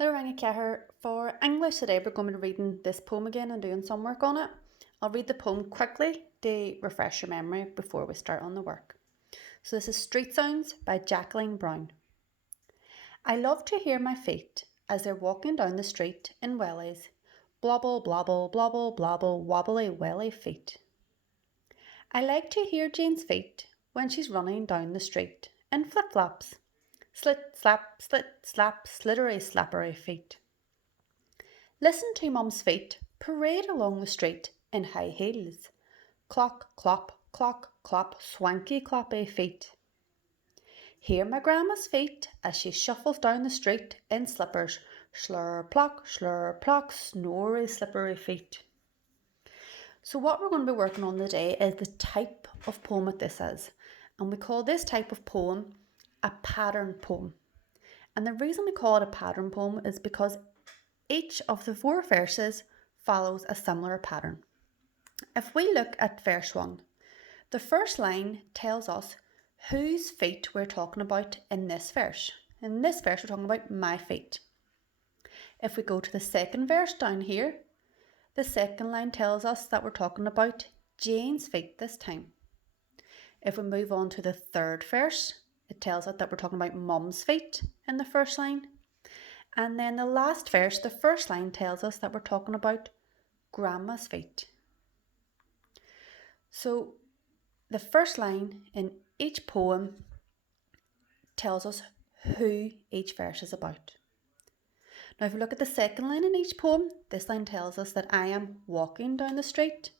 Hello, Rania Cahir. For English today, we're going to be reading this poem again and doing some work on it. I'll read the poem quickly to refresh your memory before we start on the work. So this is Street Sounds by Jacqueline Brown. I love to hear my feet as they're walking down the street in wellies. Blobble, blobble, blobble, blobble, wobbly, welly feet. I like to hear Jane's feet when she's running down the street in flip-flops. Slit, slap, slit, slap, slittery, slappery feet. Listen to Mum's feet parade along the street in high heels. Clock, clop, clock, clop, swanky, cloppy feet. Hear my grandma's feet as she shuffles down the street in slippers. Slur, plock, snory, slippery feet. So what we're going to be working on today is the type of poem that this is. And we call this type of poem a pattern poem. And the reason we call it a pattern poem is because each of the 4 verses follows a similar pattern. If we look at verse 1, the first line tells us whose feet we're talking about in this verse. In this verse, we're talking about my feet. If we go to the second verse down here, the second line tells us that we're talking about Jane's feet this time. If we move on to the third verse, it tells us that we're talking about Mum's feet in the first line. And then the last verse, the first line, tells us that we're talking about Grandma's feet. So the first line in each poem tells us who each verse is about. Now if we look at the second line in each poem, this line tells us that I am walking down the street.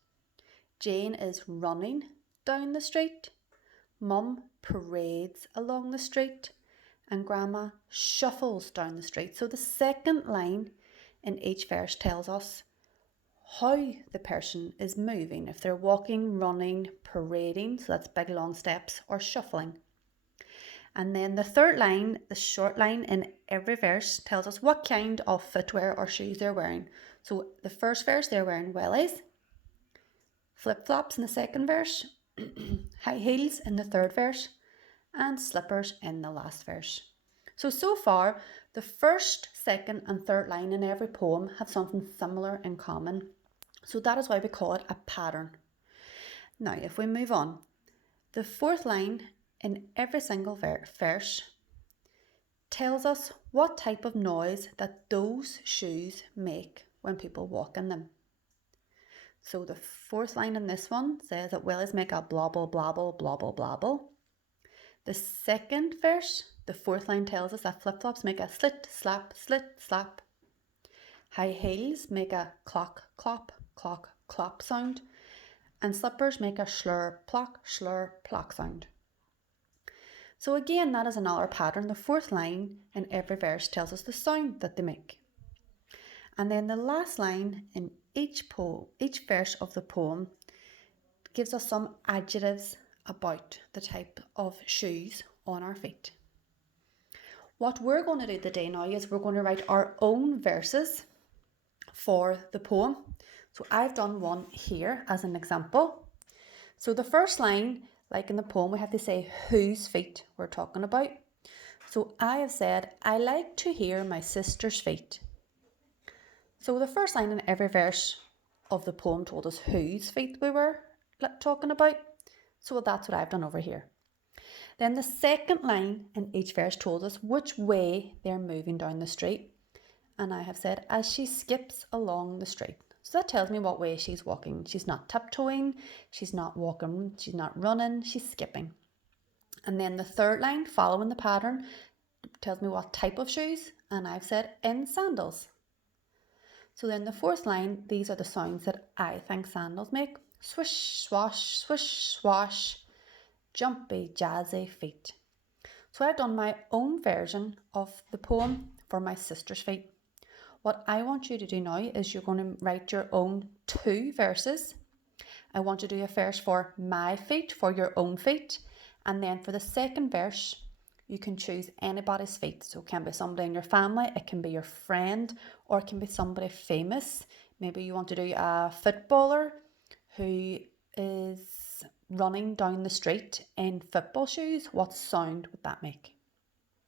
Jane is running down the street. Mum parades along the street. And Grandma shuffles down the street. So the second line in each verse tells us how the person is moving. If they're walking, running, parading, so that's big long steps, or shuffling. And then the third line, the short line in every verse, tells us what kind of footwear or shoes they're wearing. So the first verse, they're wearing wellies, flip-flops in the second verse, high heels in the third verse, and slippers in the last verse. So far, the first, second and third line in every poem have something similar in common. So that is why we call it a pattern. Now, if we move on, the fourth line in every single verse tells us what type of noise that those shoes make when people walk in them. So the fourth line in this one says that wellies make a blobble, blobble, blobble, blobble. The second verse, the fourth line, tells us that flip-flops make a slit, slap. High heels make a clock, clop sound. And slippers make a slur, plock sound. So again, that is another pattern. The fourth line in every verse tells us the sound that they make. And then the last line in each verse of the poem gives us some adjectives about the type of shoes on our feet. What we're going to do today now is we're going to write our own verses for the poem. So I've done one here as an example. So the first line, like in the poem, we have to say whose feet we're talking about. So I have said, I like to hear my sister's feet. So the first line in every verse of the poem told us whose feet we were talking about. So that's what I've done over here. Then the second line in each verse told us which way they're moving down the street. And I have said, as she skips along the street. So that tells me what way she's walking. She's not tiptoeing, she's not walking, she's not running, she's skipping. And then the third line, following the pattern, tells me what type of shoes. And I've said, in sandals. So then the fourth line, these are the sounds that I think sandals make. Swish, swash, jumpy, jazzy feet. So I've done my own version of the poem for my sister's feet. What I want you to do now is you're going to write your own 2 verses. I want you to do a verse for my feet, for your own feet. And then for the second verse, you can choose anybody's feet. So it can be somebody in your family, it can be your friend, or it can be somebody famous. Maybe you want to do a footballer who is running down the street in football shoes. What sound would that make?